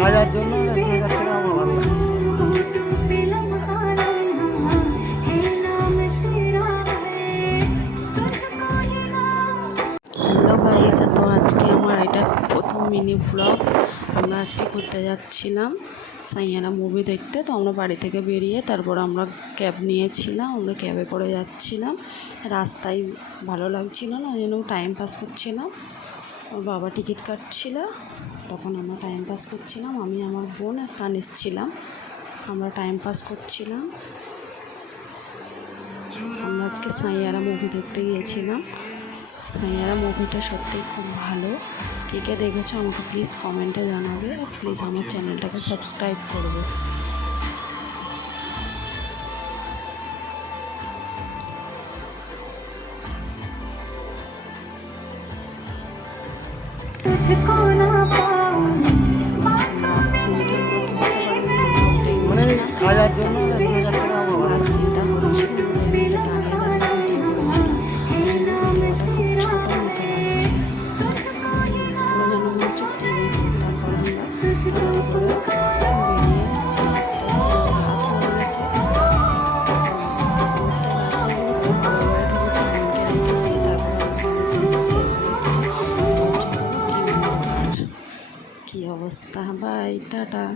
সাজার জন্য 2000 টাকা আমার ভালো লাগে। হ্যালো গাইস, তো আজকে আমার এটা প্রথম মিনি ব্লগ। আমরা আজকে ঘুরতে যাচ্ছিলাম সাইয়ারা মুভি দেখতে। তো আমরা বাড়ি থেকে বেরিয়ে তারপর আমরা ক্যাব নিয়েছিলাম, আমরা ক্যাবে করে যাচ্ছিলাম। রাস্তায় ভালো লাগছিল না, ওই জন্য টাইম পাস করছিলাম। ওর বাবা টিকিট কাটছিল, তখন আমরা টাইম পাস করছিলাম। আমি, আমার বোন আর তানিশ ছিলাম, আমরা টাইম পাস করছিলাম। আমরা আজকে সাইয়ারা মুভি দেখতে গিয়েছিলাম। সাইয়ারা মুভিটা সত্যিই খুব ভালো। কে কে দেখেছো আমাকে প্লিজ কমেন্টে জানাবে, আর প্লিজ আমার চ্যানেলটাকে সাবস্ক্রাইব করবে। মানে সাজার জন্য 2000 টাকা আমার ভালো লাগে। সিনটা হচ্ছে দাঁড়িয়ে দাঁড়িয়ে ভিডিও করেছিলাম, ওই জন্য ভিডিওটা খুব ছোটো মতো লাগছে। পুরো যেন মনে হচ্ছে টিভিতে। তারপর আমরা তাড়াতাড়ি করে বেরিয়ে এসেছি। আস্তে আস্তে রাত হয়ে গেছে, রাত হয়ে গেলে তারপর ঘরে ঢুকেছি, বোনকে রেখেছি। তারপর এসেছি, এসে দেখছি দরজা ধরে কি অন্ধকার, কী অবস্থা। Bye, tata.